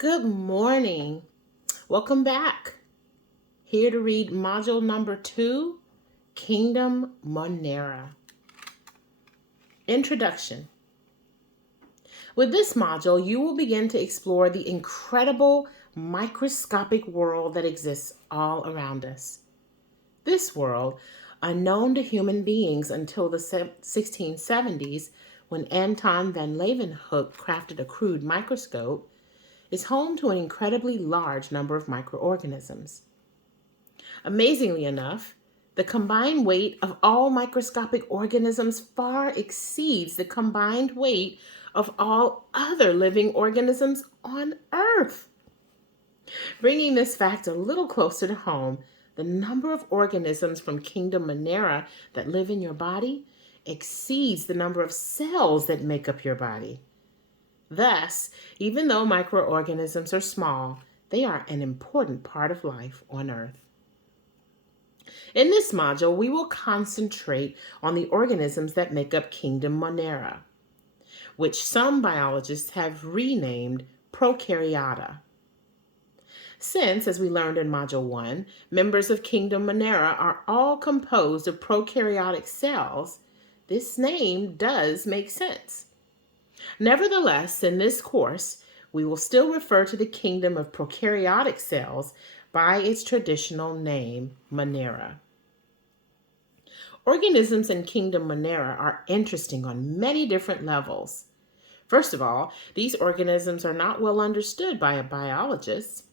Good morning. Welcome back. Here to read module number 2, Kingdom Monera. Introduction. With this module, you will begin to explore the incredible microscopic world that exists all around us. This world, unknown to human beings until the 1670s, when Anton van Leeuwenhoek crafted a crude microscope, is home to an incredibly large number of microorganisms. Amazingly enough, the combined weight of all microscopic organisms far exceeds the combined weight of all other living organisms on Earth. Bringing this fact a little closer to home, the number of organisms from Kingdom Monera that live in your body exceeds the number of cells that make up your body. Thus, even though microorganisms are small, they are an important part of life on Earth. In this module, we will concentrate on the organisms that make up Kingdom Monera, which some biologists have renamed prokaryota. Since, as we learned in Module 1, members of Kingdom Monera are all composed of prokaryotic cells, this name does make sense. Nevertheless, in this course, we will still refer to the kingdom of prokaryotic cells by its traditional name, Monera. Organisms in Kingdom Monera are interesting on many different levels. First of all, these organisms are not well understood by a biologist.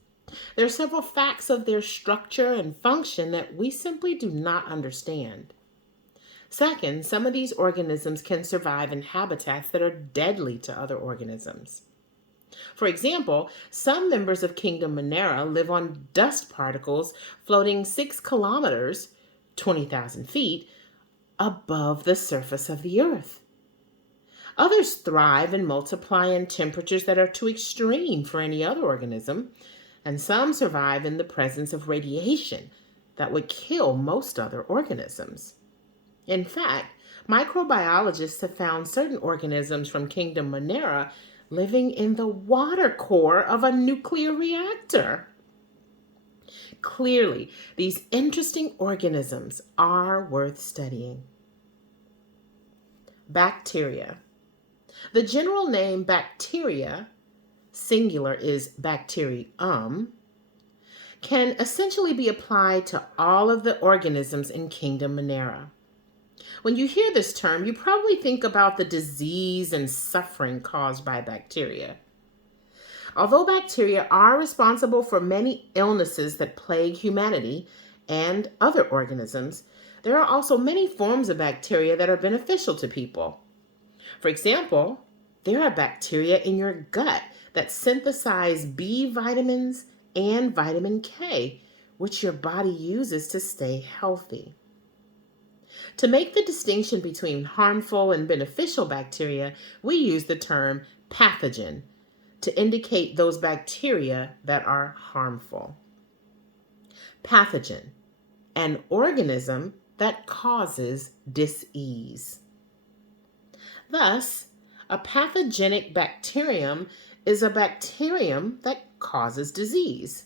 There are several facts of their structure and function that we simply do not understand. Second, some of these organisms can survive in habitats that are deadly to other organisms. For example, some members of Kingdom Monera live on dust particles floating 6 kilometers, 20,000 feet, above the surface of the Earth. Others thrive and multiply in temperatures that are too extreme for any other organism, and some survive in the presence of radiation that would kill most other organisms. In fact, microbiologists have found certain organisms from Kingdom Monera living in the water core of a nuclear reactor. Clearly, these interesting organisms are worth studying. Bacteria. The general name bacteria, singular is bacterium, can essentially be applied to all of the organisms in Kingdom Monera. When you hear this term, you probably think about the disease and suffering caused by bacteria. Although bacteria are responsible for many illnesses that plague humanity and other organisms, there are also many forms of bacteria that are beneficial to people. For example, there are bacteria in your gut that synthesize B vitamins and vitamin K, which your body uses to stay healthy. To make the distinction between harmful and beneficial bacteria, we use the term pathogen to indicate those bacteria that are harmful. Pathogen, an organism that causes dis-ease. Thus, a pathogenic bacterium is a bacterium that causes disease.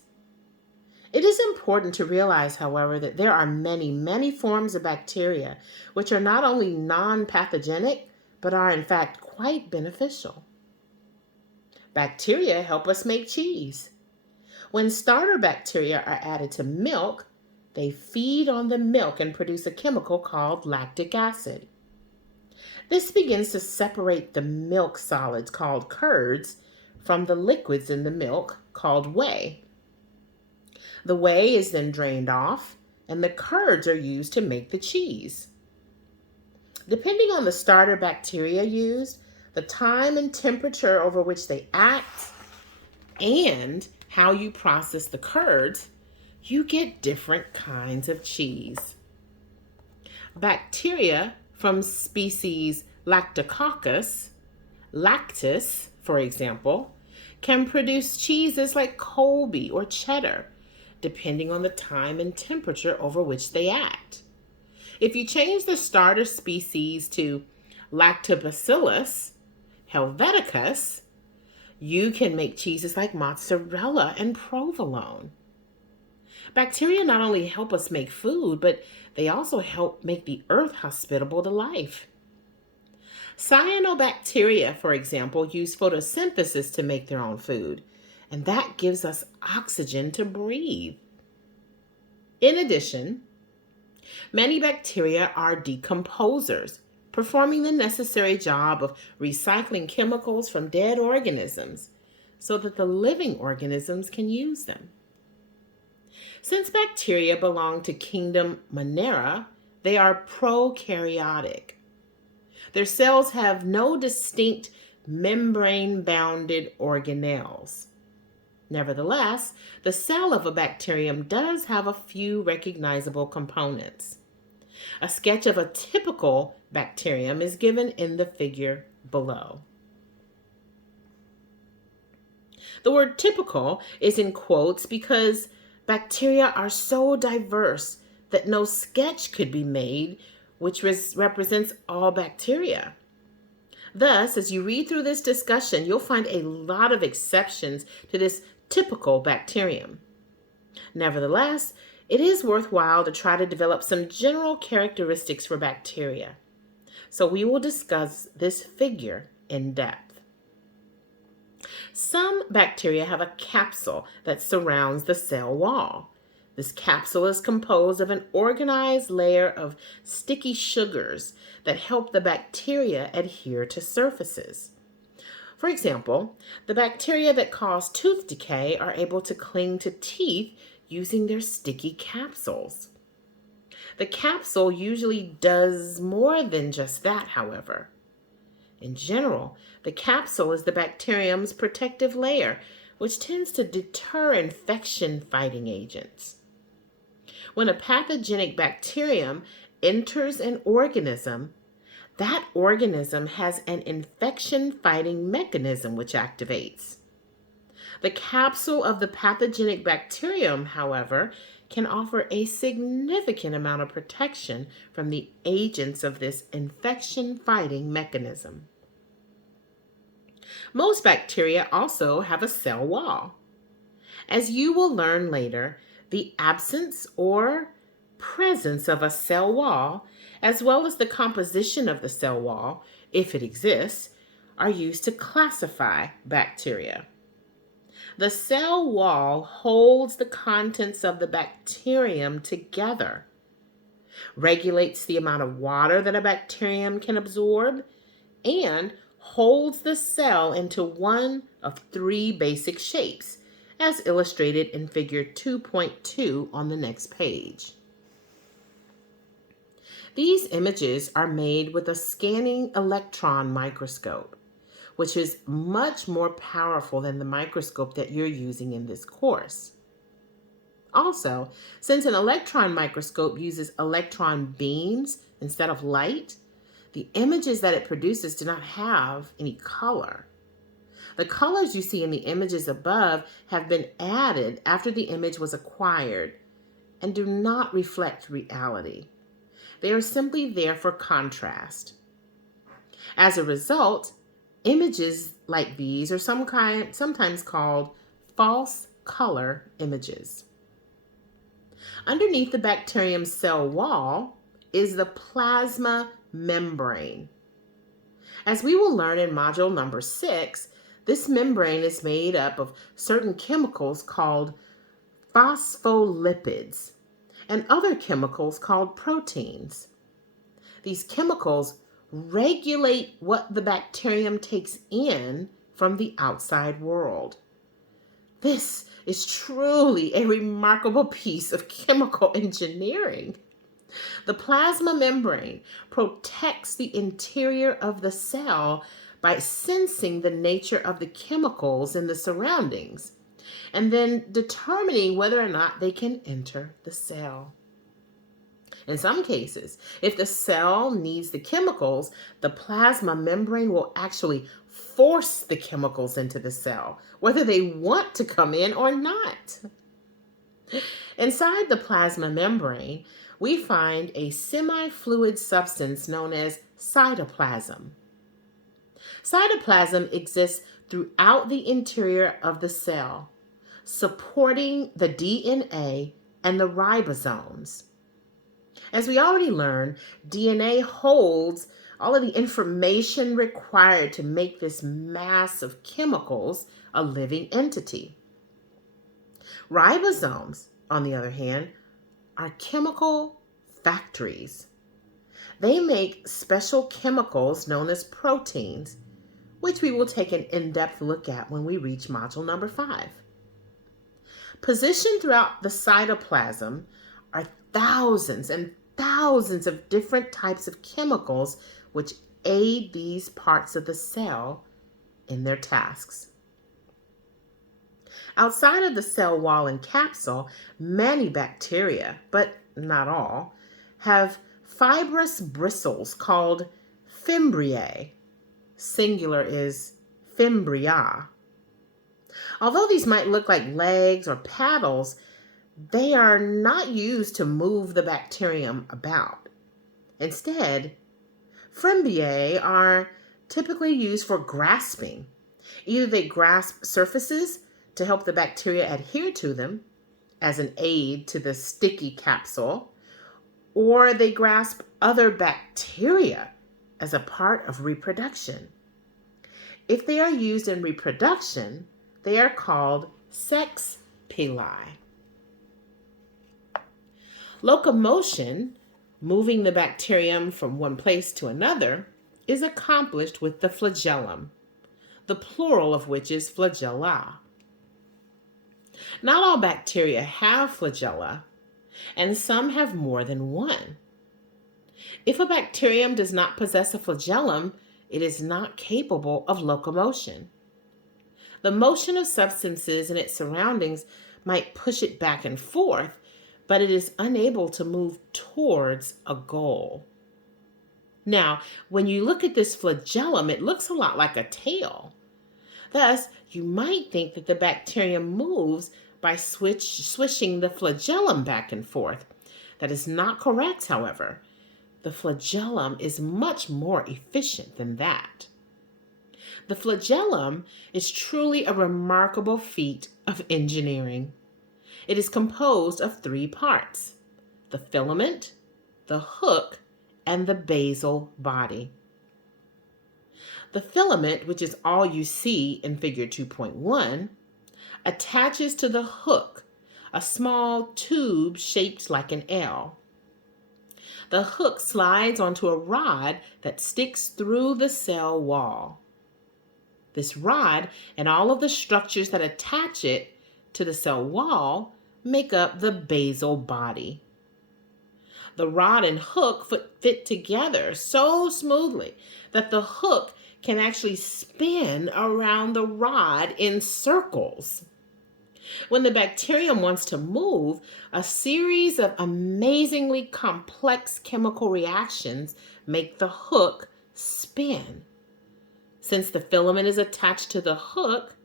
It is important to realize, however, that there are many forms of bacteria which are not only non-pathogenic, but are in fact quite beneficial. Bacteria help us make cheese. When starter bacteria are added to milk, they feed on the milk and produce a chemical called lactic acid. This begins to separate the milk solids called curds from the liquids in the milk called whey. The whey is then drained off, and the curds are used to make the cheese. Depending on the starter bacteria used, the time and temperature over which they act, and how you process the curds, you get different kinds of cheese. Bacteria from species Lactococcus, lactis, for example, can produce cheeses like Colby or cheddar, depending on the time and temperature over which they act. If you change the starter species to Lactobacillus helveticus, You can make cheeses like mozzarella and provolone. Bacteria not only help us make food, but they also help make the earth hospitable to life. Cyanobacteria, for example, use photosynthesis to make their own food, and that gives us oxygen to breathe. In addition, many bacteria are decomposers, performing the necessary job of recycling chemicals from dead organisms so that the living organisms can use them. Since bacteria belong to kingdom Monera, they are prokaryotic. Their cells have no distinct membrane-bounded organelles. Nevertheless, the cell of a bacterium does have a few recognizable components. A sketch of a typical bacterium is given in the figure below. The word typical is in quotes because bacteria are so diverse that no sketch could be made which represents all bacteria. Thus, as you read through this discussion, you'll find a lot of exceptions to this typical bacterium. Nevertheless, it is worthwhile to try to develop some general characteristics for bacteria. So we will discuss this figure in depth. Some bacteria have a capsule that surrounds the cell wall. This capsule is composed of an organized layer of sticky sugars that help the bacteria adhere to surfaces. For example, the bacteria that cause tooth decay are able to cling to teeth using their sticky capsules. The capsule usually does more than just that, however. In general, the capsule is the bacterium's protective layer, which tends to deter infection-fighting agents. When a pathogenic bacterium enters an organism, that organism has an infection-fighting mechanism which activates. The capsule of the pathogenic bacterium, however, can offer a significant amount of protection from the agents of this infection-fighting mechanism. Most bacteria also have a cell wall. As you will learn later, the absence or presence of a cell wall, as well as the composition of the cell wall, if it exists, are used to classify bacteria. The cell wall holds the contents of the bacterium together, regulates the amount of water that a bacterium can absorb, and holds the cell into one of three basic shapes, as illustrated in figure 2.2 on the next page. These images are made with a scanning electron microscope, which is much more powerful than the microscope that you're using in this course. Also, since an electron microscope uses electron beams instead of light, the images that it produces do not have any color. The colors you see in the images above have been added after the image was acquired and do not reflect reality. They are simply there for contrast. As a result, images like these are sometimes called false color images. Underneath the bacterium's cell wall is the plasma membrane. As we will learn in module number 6, this membrane is made up of certain chemicals called phospholipids and other chemicals called proteins. These chemicals regulate what the bacterium takes in from the outside world. This is truly a remarkable piece of chemical engineering. The plasma membrane protects the interior of the cell by sensing the nature of the chemicals in the surroundings and then determining whether or not they can enter the cell. In some cases, if the cell needs the chemicals, the plasma membrane will actually force the chemicals into the cell, whether they want to come in or not. Inside the plasma membrane, we find a semi-fluid substance known as cytoplasm. Cytoplasm exists throughout the interior of the cell, supporting the DNA and the ribosomes. As we already learned, DNA holds all of the information required to make this mass of chemicals a living entity. Ribosomes, on the other hand, are chemical factories. They make special chemicals known as proteins, which we will take an in-depth look at when we reach module number 5. Positioned throughout the cytoplasm are thousands and thousands of different types of chemicals which aid these parts of the cell in their tasks. Outside of the cell wall and capsule, many bacteria, but not all, have fibrous bristles called fimbriae. Singular is fimbria. Although these might look like legs or paddles, they are not used to move the bacterium about. Instead, fimbriae are typically used for grasping. Either they grasp surfaces to help the bacteria adhere to them as an aid to the sticky capsule, or they grasp other bacteria as a part of reproduction. If they are used in reproduction, they are called sex pili. Locomotion, moving the bacterium from one place to another, is accomplished with the flagellum, the plural of which is flagella. Not all bacteria have flagella, and some have more than one. If a bacterium does not possess a flagellum, it is not capable of locomotion. The motion of substances in its surroundings might push it back and forth, but it is unable to move towards a goal. Now, when you look at this flagellum, it looks a lot like a tail. Thus, you might think that the bacterium moves by swishing the flagellum back and forth. That is not correct, however. The flagellum is much more efficient than that. The flagellum is truly a remarkable feat of engineering. It is composed of 3 parts: the filament, the hook, and the basal body. The filament, which is all you see in figure 2.1, attaches to the hook, a small tube shaped like an L. The hook slides onto a rod that sticks through the cell wall. This rod and all of the structures that attach it to the cell wall make up the basal body. The rod and hook fit together so smoothly that the hook can actually spin around the rod in circles. When the bacterium wants to move, a series of amazingly complex chemical reactions make the hook spin. Since the filament is attached to the hook,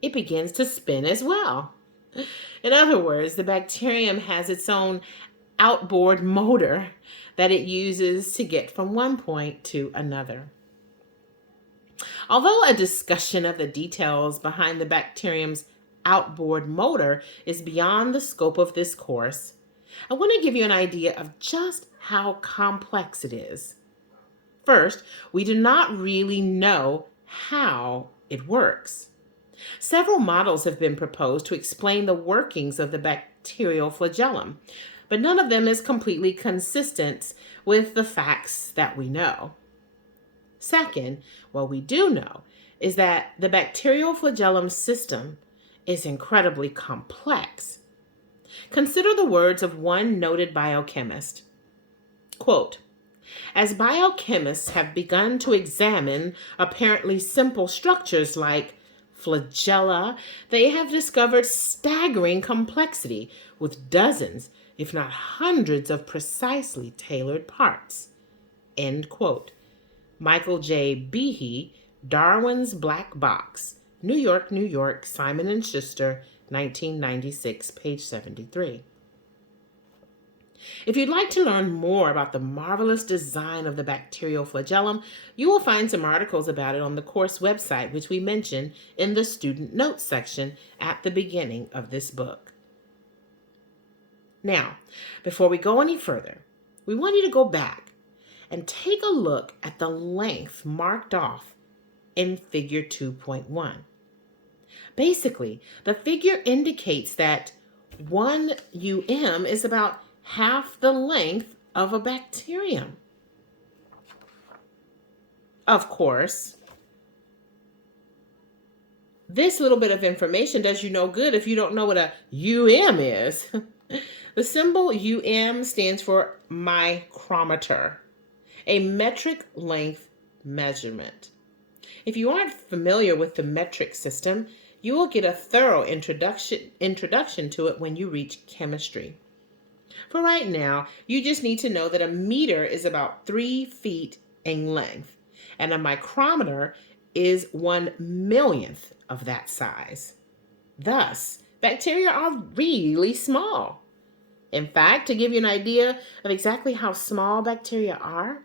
it begins to spin as well. In other words, the bacterium has its own outboard motor that it uses to get from one point to another. Although a discussion of the details behind the bacterium's outboard motor is beyond the scope of this course, I want to give you an idea of just how complex it is. First, we do not really know how it works. Several models have been proposed to explain the workings of the bacterial flagellum, but none of them is completely consistent with the facts that we know. Second, what we do know is that the bacterial flagellum system is incredibly complex. Consider the words of one noted biochemist. Quote, "As biochemists have begun to examine apparently simple structures like flagella, they have discovered staggering complexity with dozens, if not hundreds, of precisely tailored parts." End quote. Michael J. Behe, Darwin's Black Box, New York, New York, Simon & Schuster, 1996, page 73. If you'd like to learn more about the marvelous design of the bacterial flagellum, you will find some articles about it on the course website, which we mentioned in the student notes section at the beginning of this book. Now, before we go any further, we want you to go back and take a look at the length marked off in figure 2.1. Basically, the figure indicates that 1 UM is about half the length of a bacterium. Of course, this little bit of information does you no good if you don't know what a UM is. The symbol UM stands for micrometer, a metric length measurement. If you aren't familiar with the metric system, you will get a thorough introduction to it when you reach chemistry. For right now, you just need to know that a meter is about 3 feet in length, and a micrometer is 1/1,000,000th of that size. Thus, bacteria are really small. In fact, to give you an idea of exactly how small bacteria are,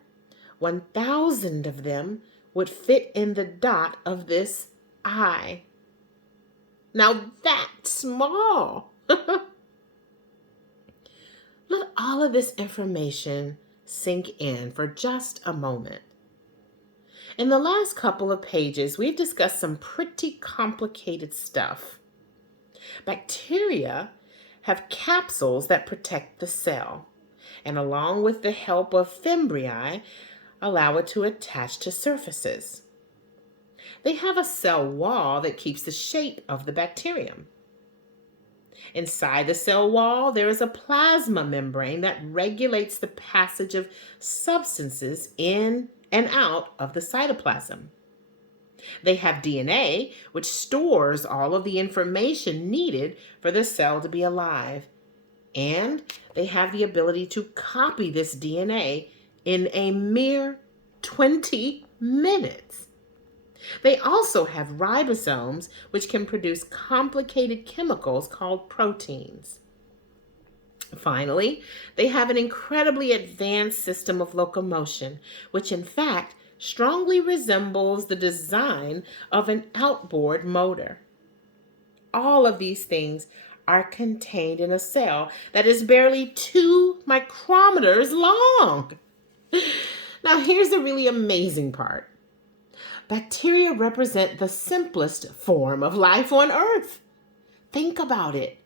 1,000 of them would fit in the dot of this eye. Now that's small. Let all of this information sink in for just a moment. In the last couple of pages, we've discussed some pretty complicated stuff. Bacteria have capsules that protect the cell, and along with the help of fimbriae, allow it to attach to surfaces. They have a cell wall that keeps the shape of the bacterium. Inside the cell wall, there is a plasma membrane that regulates the passage of substances in and out of the cytoplasm. They have DNA, which stores all of the information needed for the cell to be alive. And they have the ability to copy this DNA in a mere 20 minutes. They also have ribosomes, which can produce complicated chemicals called proteins. Finally, they have an incredibly advanced system of locomotion, which in fact strongly resembles the design of an outboard motor. All of these things are contained in a cell that is barely 2 micrometers long. Now, here's the really amazing part. Bacteria represent the simplest form of life on Earth. Think about it.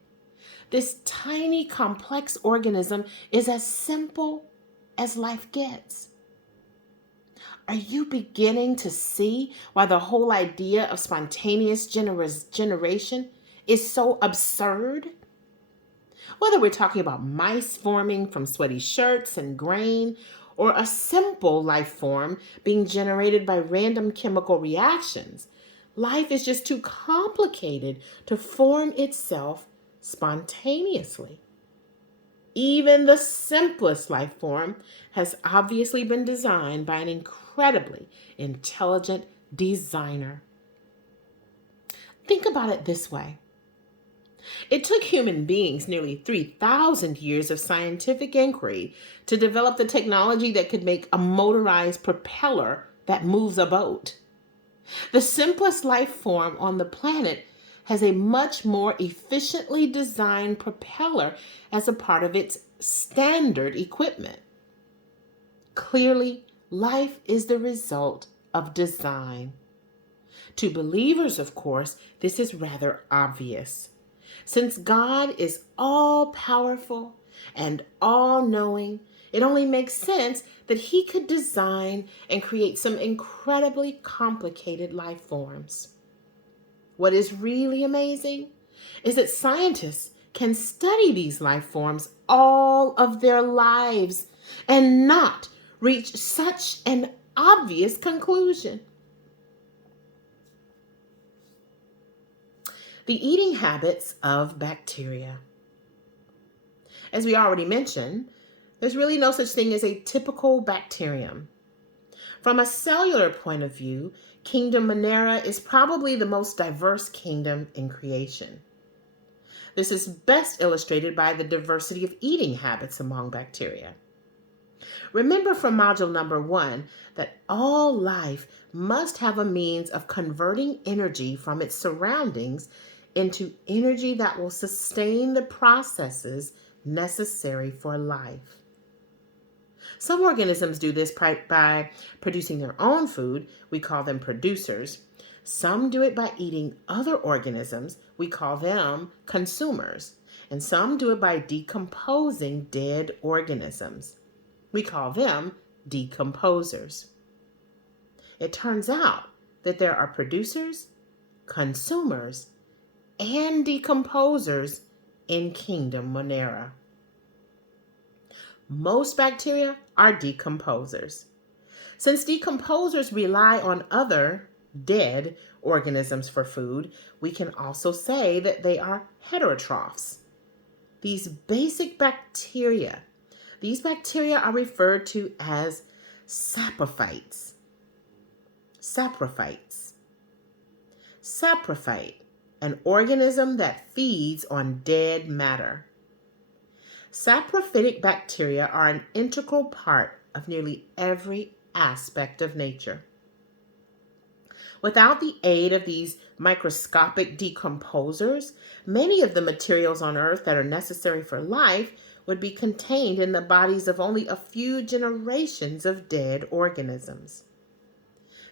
This tiny, complex organism is as simple as life gets. Are you beginning to see why the whole idea of spontaneous generation is so absurd? Whether we're talking about mice forming from sweaty shirts and grain, or a simple life form being generated by random chemical reactions, life is just too complicated to form itself spontaneously. Even the simplest life form has obviously been designed by an incredibly intelligent designer. Think about it this way. It took human beings nearly 3,000 years of scientific inquiry to develop the technology that could make a motorized propeller that moves a boat. The simplest life form on the planet has a much more efficiently designed propeller as a part of its standard equipment. Clearly, life is the result of design. To believers, of course, this is rather obvious. Since God is all-powerful and all-knowing, it only makes sense that he could design and create some incredibly complicated life forms. What is really amazing is that scientists can study these life forms all of their lives and not reach such an obvious conclusion. The eating habits of bacteria. As we already mentioned, there's really no such thing as a typical bacterium. From a cellular point of view, Kingdom Monera is probably the most diverse kingdom in creation. This is best illustrated by the diversity of eating habits among bacteria. Remember from module number 1 that all life must have a means of converting energy from its surroundings into energy that will sustain the processes necessary for life. Some organisms do this by producing their own food. We call them producers. Some do it by eating other organisms. We call them consumers. And some do it by decomposing dead organisms. We call them decomposers. It turns out that there are producers, consumers, and decomposers in kingdom Monera. Most bacteria are decomposers. Since decomposers rely on other dead organisms for food, we can also say that they are heterotrophs. These bacteria are referred to as saprophytes. Saprophyte, an organism that feeds on dead matter. Saprophytic bacteria are an integral part of nearly every aspect of nature. Without the aid of these microscopic decomposers, many of the materials on Earth that are necessary for life would be contained in the bodies of only a few generations of dead organisms.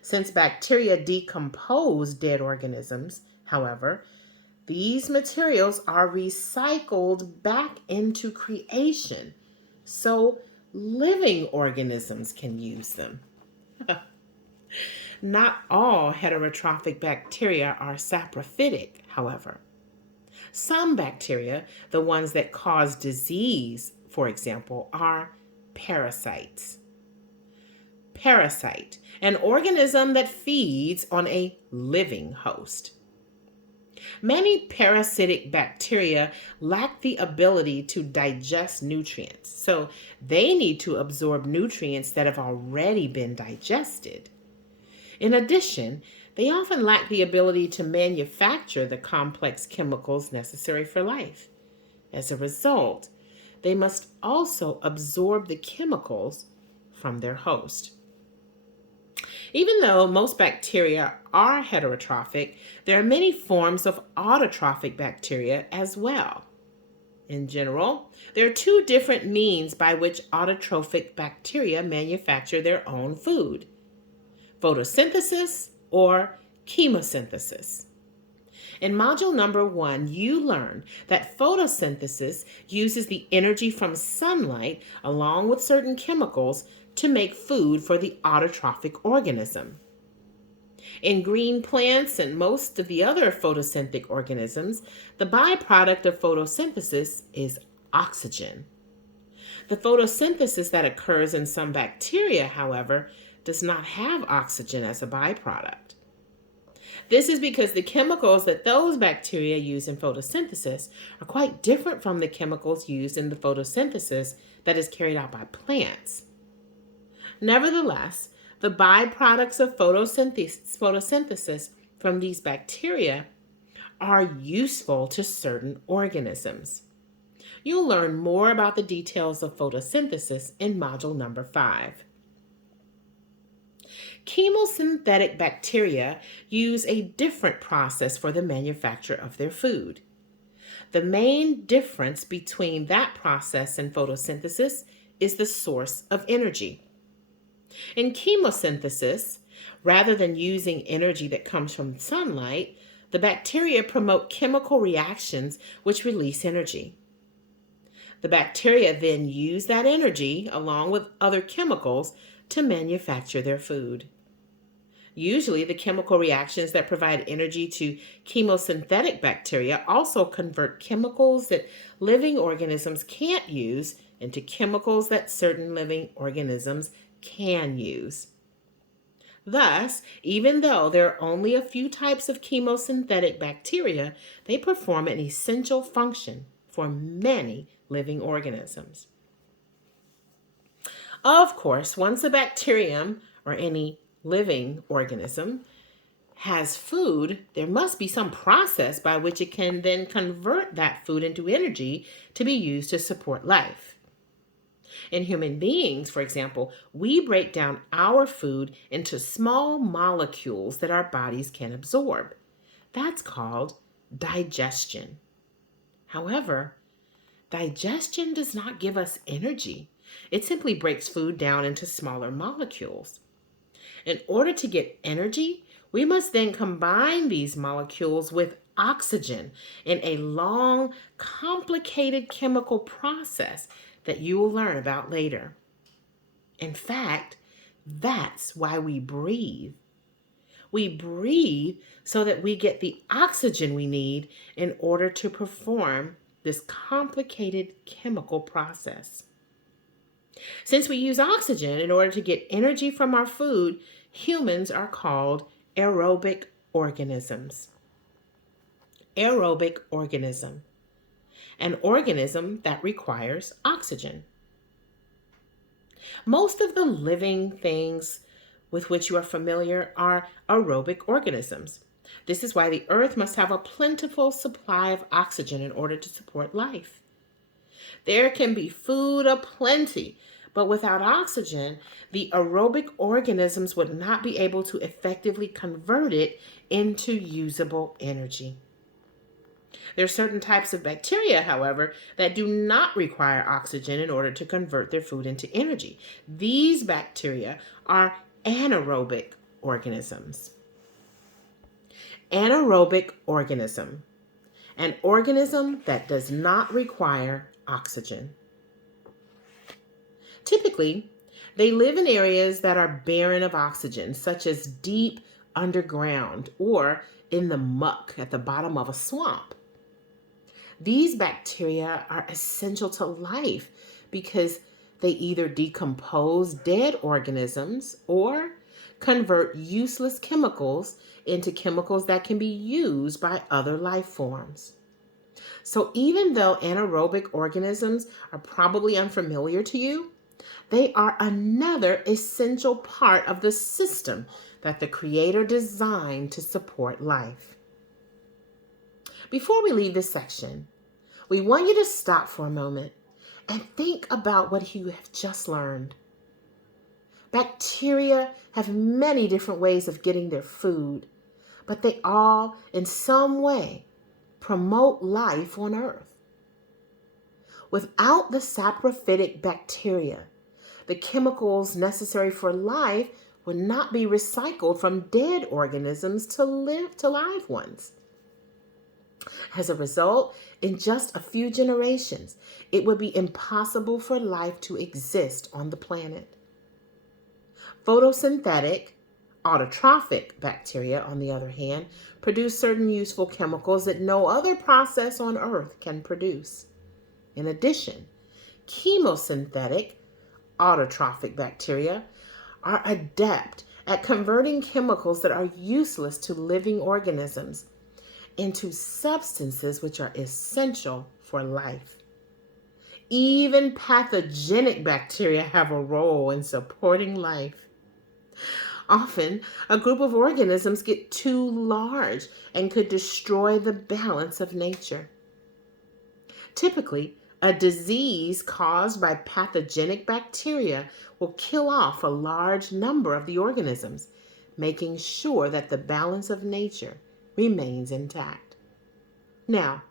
Since bacteria decompose dead organisms, however, these materials are recycled back into creation, so living organisms can use them. Not all heterotrophic bacteria are saprophytic, however. Some bacteria, the ones that cause disease, for example, are parasites. Parasite, an organism that feeds on a living host. Many parasitic bacteria lack the ability to digest nutrients, so they need to absorb nutrients that have already been digested. In addition, they often lack the ability to manufacture the complex chemicals necessary for life. As a result, they must also absorb the chemicals from their host. Even though most bacteria are heterotrophic, there are many forms of autotrophic bacteria as well. In general, there are two different means by which autotrophic bacteria manufacture their own food: photosynthesis or chemosynthesis. In module number 1, you learned that photosynthesis uses the energy from sunlight along with certain chemicals to make food for the autotrophic organism. In green plants and most of the other photosynthetic organisms, the byproduct of photosynthesis is oxygen. The photosynthesis that occurs in some bacteria, however, does not have oxygen as a byproduct. This is because the chemicals that those bacteria use in photosynthesis are quite different from the chemicals used in the photosynthesis that is carried out by plants. Nevertheless, the byproducts of photosynthesis from these bacteria are useful to certain organisms. You'll learn more about the details of photosynthesis in module number 5. Chemosynthetic bacteria use a different process for the manufacture of their food. The main difference between that process and photosynthesis is the source of energy. In chemosynthesis, rather than using energy that comes from sunlight, the bacteria promote chemical reactions which release energy. The bacteria then use that energy, along with other chemicals, to manufacture their food. Usually, the chemical reactions that provide energy to chemosynthetic bacteria also convert chemicals that living organisms can't use into chemicals that certain living organisms can use. Thus, even though there are only a few types of chemosynthetic bacteria, they perform an essential function for many living organisms. Of course, once a bacterium or any living organism has food, there must be some process by which it can then convert that food into energy to be used to support life. In human beings, for example, we break down our food into small molecules that our bodies can absorb. That's called digestion. However, digestion does not give us energy. It simply breaks food down into smaller molecules. In order to get energy, we must then combine these molecules with oxygen in a long, complicated chemical process that you will learn about later. In fact, that's why we breathe. We breathe so that we get the oxygen we need in order to perform this complicated chemical process. Since we use oxygen in order to get energy from our food, humans are called aerobic organisms. Aerobic organism, an organism that requires oxygen. Most of the living things with which you are familiar are aerobic organisms. This is why the earth must have a plentiful supply of oxygen in order to support life. There can be food aplenty, but without oxygen, the aerobic organisms would not be able to effectively convert it into usable energy. There are certain types of bacteria, however, that do not require oxygen in order to convert their food into energy. These bacteria are anaerobic organisms. Anaerobic organism, an organism that does not require oxygen. Typically, they live in areas that are barren of oxygen, such as deep underground or in the muck at the bottom of a swamp. These bacteria are essential to life because they either decompose dead organisms or convert useless chemicals into chemicals that can be used by other life forms. So even though anaerobic organisms are probably unfamiliar to you, they are another essential part of the system that the Creator designed to support life. Before we leave this section, we want you to stop for a moment and think about what you have just learned. Bacteria have many different ways of getting their food, but they all, in some way, promote life on Earth. Without the saprophytic bacteria, the chemicals necessary for life would not be recycled from dead organisms to live ones. As a result, in just a few generations, it would be impossible for life to exist on the planet. Photosynthetic, autotrophic bacteria, on the other hand, produce certain useful chemicals that no other process on Earth can produce. In addition, chemosynthetic, autotrophic bacteria are adept at converting chemicals that are useless to living organisms into substances which are essential for life. Even pathogenic bacteria have a role in supporting life. Often, a group of organisms get too large and could destroy the balance of nature. Typically, a disease caused by pathogenic bacteria will kill off a large number of the organisms, making sure that the balance of nature remains intact. Now,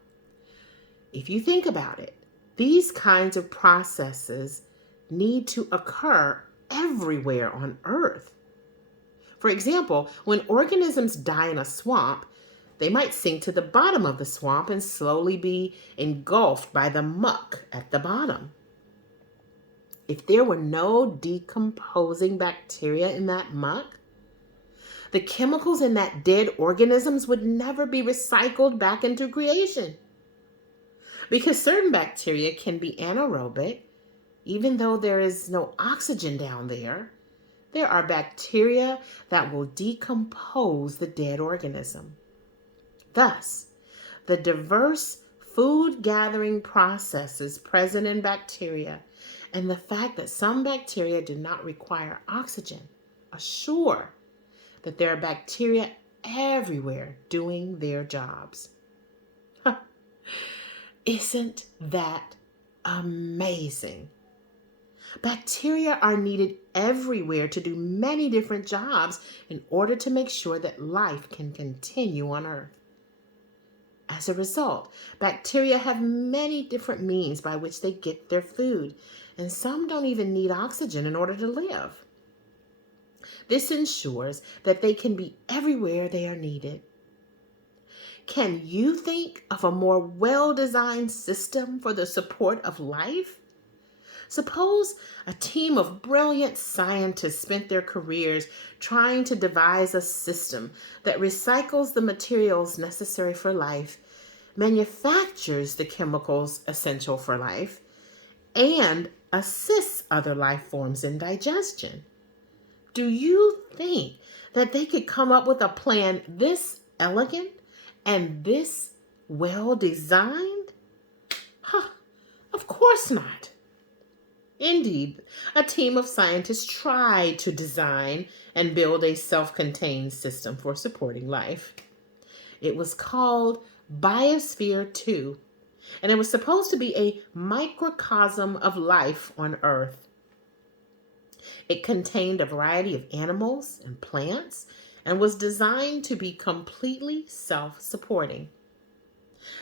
if you think about it, these kinds of processes need to occur everywhere on Earth. For example, when organisms die in a swamp, they might sink to the bottom of the swamp and slowly be engulfed by the muck at the bottom. If there were no decomposing bacteria in that muck, the chemicals in that dead organisms would never be recycled back into creation. Because certain bacteria can be anaerobic, even though there is no oxygen down there, there are bacteria that will decompose the dead organism. Thus, the diverse food gathering processes present in bacteria and the fact that some bacteria do not require oxygen assure that there are bacteria everywhere doing their jobs. Isn't that amazing? Bacteria are needed everywhere to do many different jobs in order to make sure that life can continue on Earth. As a result, bacteria have many different means by which they get their food, and some don't even need oxygen in order to live. This ensures that they can be everywhere they are needed. Can you think of a more well-designed system for the support of life? Suppose a team of brilliant scientists spent their careers trying to devise a system that recycles the materials necessary for life, manufactures the chemicals essential for life, and assists other life forms in digestion. Do you think that they could come up with a plan this elegant and this well designed? Of course not. Indeed, a team of scientists tried to design and build a self-contained system for supporting life. It was called Biosphere 2, and it was supposed to be a microcosm of life on Earth. It contained a variety of animals and plants and was designed to be completely self-supporting.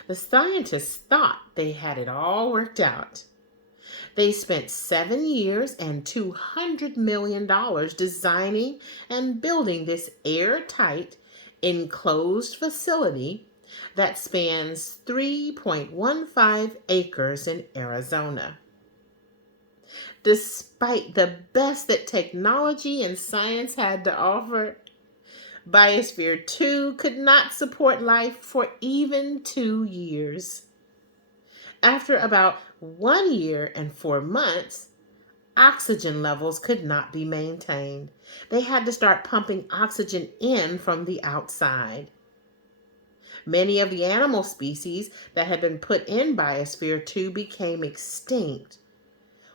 The scientists thought they had it all worked out. They spent 7 years and $200 million designing and building this airtight, enclosed facility that spans 3.15 acres in Arizona. Despite the best that technology and science had to offer, Biosphere 2 could not support life for even 2 years. After about 1 year and 4 months, oxygen levels could not be maintained. They had to start pumping oxygen in from the outside. Many of the animal species that had been put in Biosphere 2 became extinct,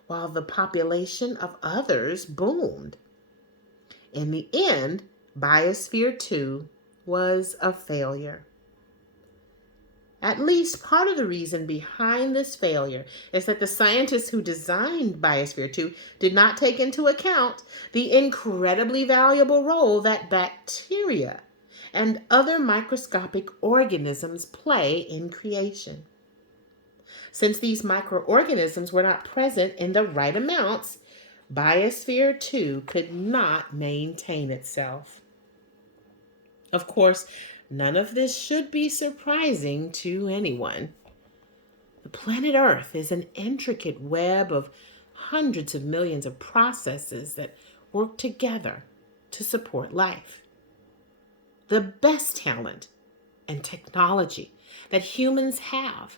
while the population of others boomed. In the end, Biosphere 2 was a failure. At least part of the reason behind this failure is that the scientists who designed Biosphere 2 did not take into account the incredibly valuable role that bacteria and other microscopic organisms play in creation. Since these microorganisms were not present in the right amounts, Biosphere 2 could not maintain itself. Of course, none of this should be surprising to anyone. The planet Earth is an intricate web of hundreds of millions of processes that work together to support life. The best talent and technology that humans have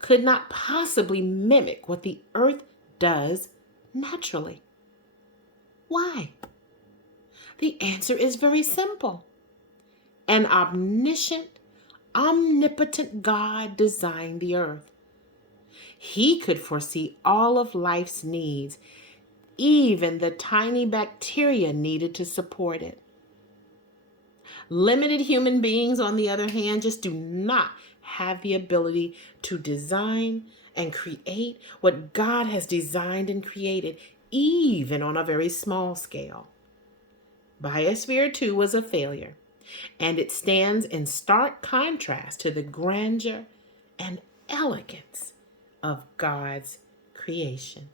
could not possibly mimic what the Earth does naturally. Why? The answer is very simple. An omniscient, omnipotent God designed the Earth. He could foresee all of life's needs, even the tiny bacteria needed to support it. Limited human beings, on the other hand, just do not have the ability to design and create what God has designed and created, even on a very small scale. Biosphere 2 was a failure, and it stands in stark contrast to the grandeur and elegance of God's creation.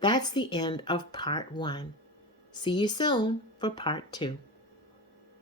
That's the end of part 1. See you soon for part 2.